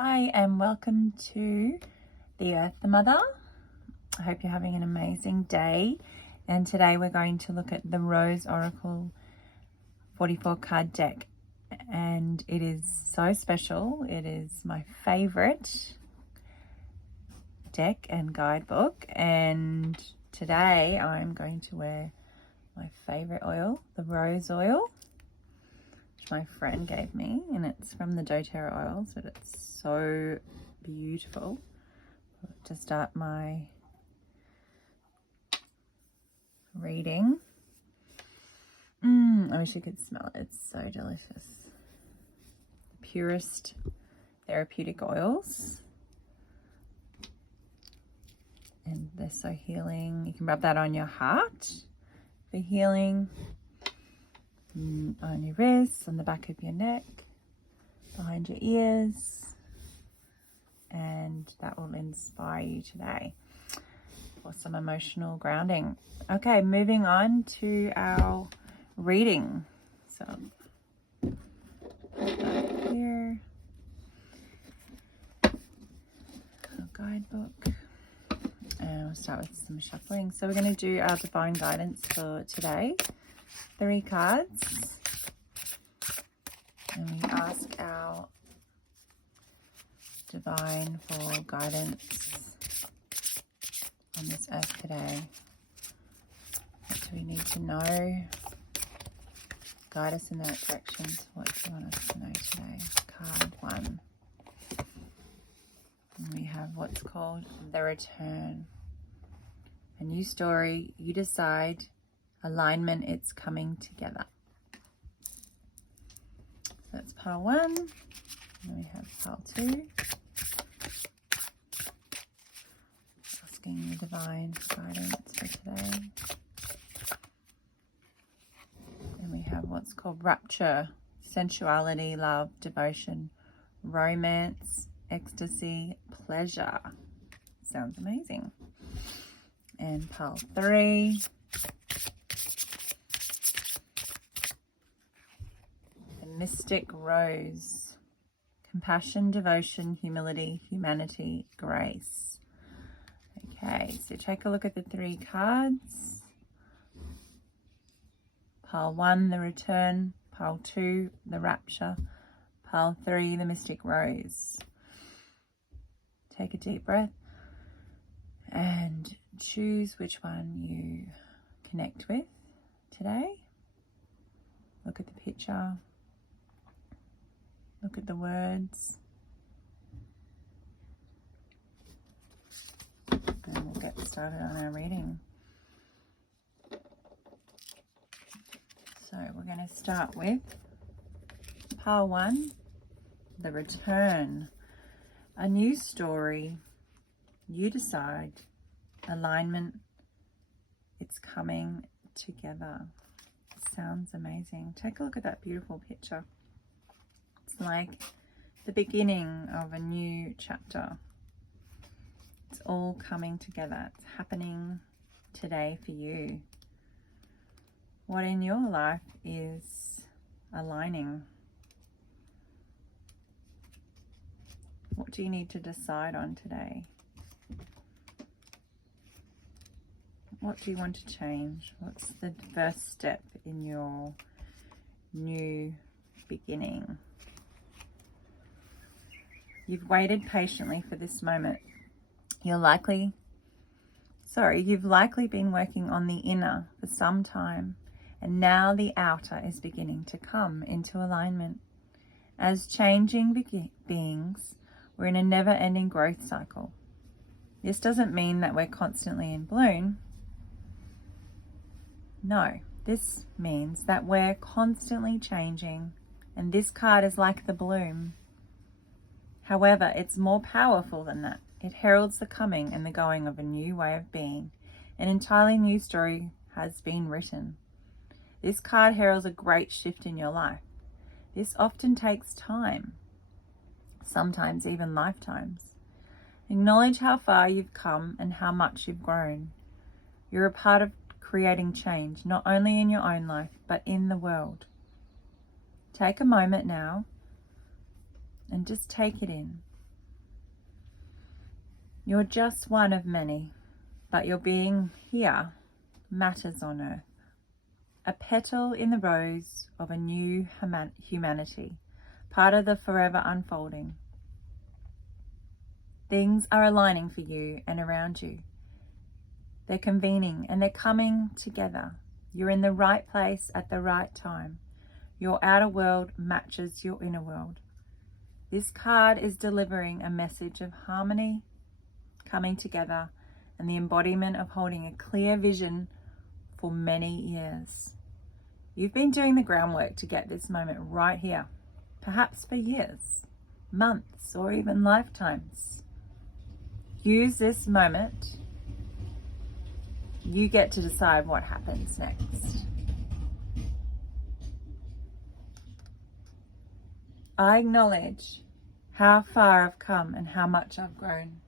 Hi and welcome to the Urth Mtha. I hope you're having an amazing day, and today we're going to look at the Rose Oracle 44 card deck, and it is so special. It is my favorite deck and guidebook, and today I'm going to wear my favorite oil, the rose oil, my friend gave me, and it's from the doTerra oils, but it's so beautiful. To start my reading, I wish you could smell it. It's so delicious. The purest therapeutic oils, and they're so healing. You can rub that on your heart for healing. On your wrists, on the back of your neck, behind your ears, and that will inspire you today for some emotional grounding. Okay, moving on to our reading. So put that here, our guidebook, and we'll start with some shuffling. So we're going to do our divine guidance for today. 3 cards, and we ask our divine for guidance on this earth today. What do we need to know? Guide us in the right directions. What do you want us to know today? Card 1. And we have what's called the return. A new story, you decide. Alignment, it's coming together. So that's pile 1. And then we have pile 2. Asking the divine guidance for today. And we have what's called rapture, sensuality, love, devotion, romance, ecstasy, pleasure. Sounds amazing. And pile 3. Mystic rose, compassion, devotion, humility, humanity, grace. Okay, so take a look at the 3 cards. Pile 1, the return. Pile 2, the rapture. Pile 3, the mystic rose. Take a deep breath and choose which one you connect with today. Look at the picture. Look at the words, and we'll get started on our reading. So we're going to start with pile 1, the return. A new story, you decide. Alignment, it's coming together. Sounds amazing. Take a look at that beautiful picture. Like the beginning of a new chapter. It's all coming together. It's happening today for you. What in your life is aligning? What do you need to decide on today? What do you want to change? What's the first step in your new beginning? You've waited patiently for this moment. You've likely been working on the inner for some time, and now the outer is beginning to come into alignment. As changing beings, we're in a never-ending growth cycle. This doesn't mean that we're constantly in bloom. No, this means that we're constantly changing, and this card is like the bloom. However, it's more powerful than that. It heralds the coming and the going of a new way of being. An entirely new story has been written. This card heralds a great shift in your life. This often takes time, sometimes even lifetimes. Acknowledge how far you've come and how much you've grown. You're a part of creating change, not only in your own life, but in the world. Take a moment now and just take it in. You're just one of many, but your being here matters on earth. A petal in the rose of a new humanity, part of the forever unfolding. Things are aligning for you and around you. They're convening and they're coming together. You're in the right place at the right time. Your outer world matches your inner world. This card is delivering a message of harmony, coming together, and the embodiment of holding a clear vision for many years. You've been doing the groundwork to get this moment right here, perhaps for years, months, or even lifetimes. Use this moment. You get to decide what happens next. I acknowledge how far I've come and how much I've grown.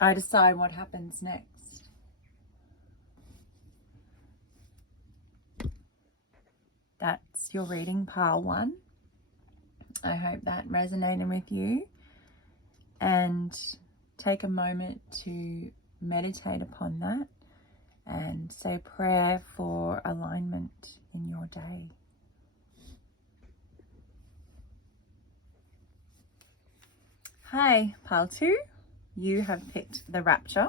I decide what happens next. That's your reading, pile 1. I hope that resonated with you. And take a moment to meditate upon that and say a prayer for alignment in your day. Hi, pile 2. You have picked the Rapture.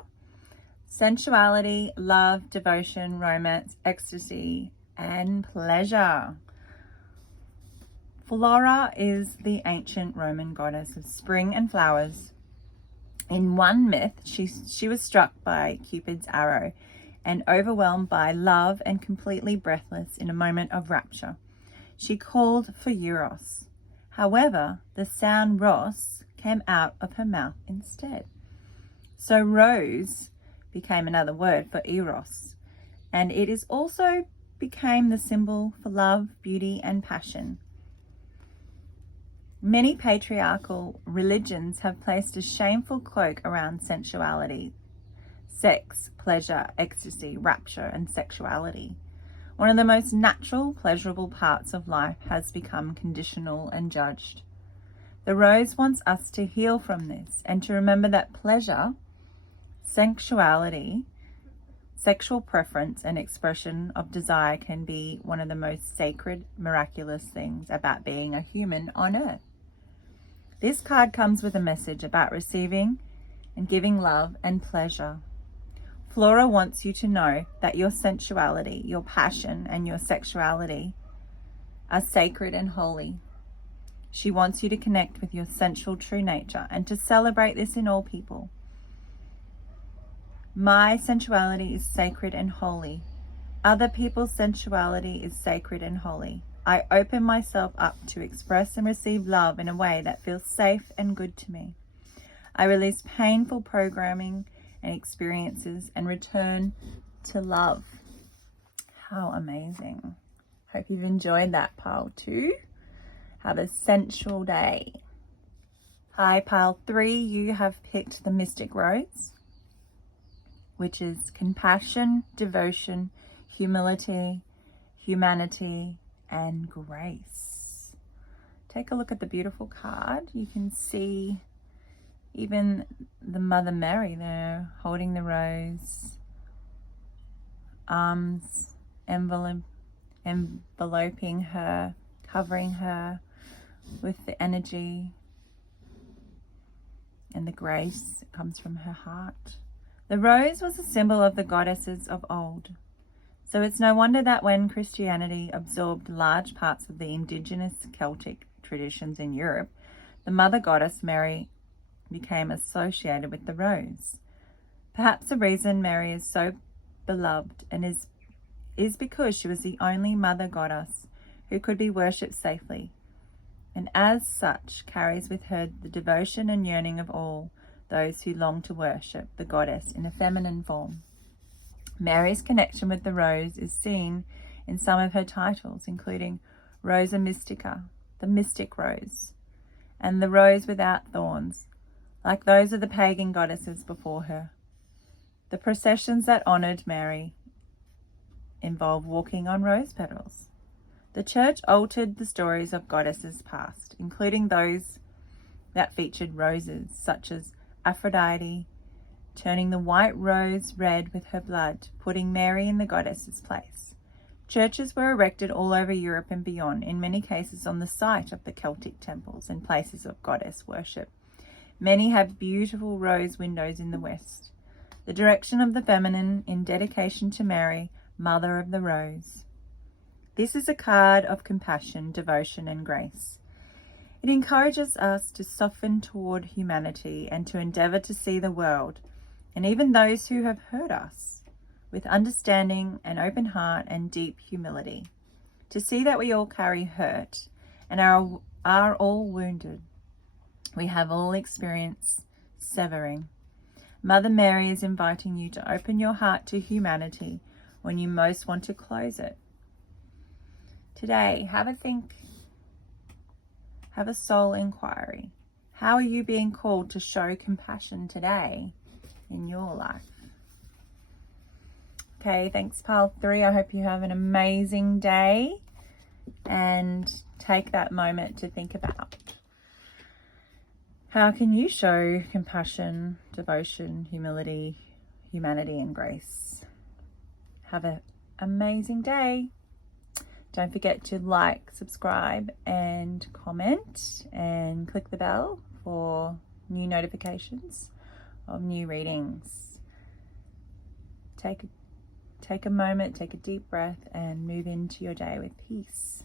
Sensuality, love, devotion, romance, ecstasy, and pleasure. Flora is the ancient Roman goddess of spring and flowers. In one myth, she was struck by Cupid's arrow and overwhelmed by love and completely breathless in a moment of rapture. She called for Eros. However, the sound Ros came out of her mouth instead. So rose became another word for Eros, and it is also became the symbol for love, beauty, and passion. Many patriarchal religions have placed a shameful cloak around sensuality, sex, pleasure, ecstasy, rapture, and sexuality. One of the most natural, pleasurable parts of life has become conditional and judged. The rose wants us to heal from this and to remember that pleasure, sensuality, sexual preference, and expression of desire can be one of the most sacred, miraculous things about being a human on earth. This card comes with a message about receiving and giving love and pleasure. Flora wants you to know that your sensuality, your passion, and your sexuality are sacred and holy. She wants you to connect with your sensual true nature and to celebrate this in all people. My sensuality is sacred and holy. Other people's sensuality is sacred and holy. I open myself up to express and receive love in a way that feels safe and good to me. I release painful programming and experiences and return to love. How amazing. Hope you've enjoyed that, pile 2. Have a sensual day. Hi, pile 3. You have picked the Mystic Rose, which is compassion, devotion, humility, humanity, and grace. Take a look at the beautiful card. You can see even the Mother Mary there holding the rose, arms enveloping her, covering her with the energy and the grace that comes from her heart. The rose was a symbol of the goddesses of old. So it's no wonder that when Christianity absorbed large parts of the indigenous Celtic traditions in Europe, the mother goddess Mary became associated with the rose. Perhaps the reason Mary is so beloved and is because she was the only mother goddess who could be worshipped safely, and as such carries with her the devotion and yearning of all those who long to worship the goddess in a feminine form. Mary's connection with the rose is seen in some of her titles, including Rosa Mystica, the mystic rose, and the rose without thorns, like those of the pagan goddesses before her. The processions that honoured Mary involve walking on rose petals. The church altered the stories of goddesses past, including those that featured roses, such as Aphrodite, turning the white rose red with her blood, putting Mary in the goddess's place. Churches were erected all over Europe and beyond, in many cases on the site of the Celtic temples and places of goddess worship. Many have beautiful rose windows in the west, the direction of the feminine in dedication to Mary, Mother of the Rose. This is a card of compassion, devotion, and grace. It encourages us to soften toward humanity and to endeavour to see the world, and even those who have hurt us, with understanding, an open heart, and deep humility. To see that we all carry hurt and are all wounded. We have all experienced severing. Mother Mary is inviting you to open your heart to humanity when you most want to close it. Today, have a think. Have a soul inquiry. How are you being called to show compassion today in your life? Okay, thanks, pile 3. I hope you have an amazing day and take that moment to think about how can you show compassion, devotion, humility, humanity, and grace. Have an amazing day. Don't forget to like, subscribe, and comment, and click the bell for new notifications of new readings. Take a moment, take a deep breath, and move into your day with peace.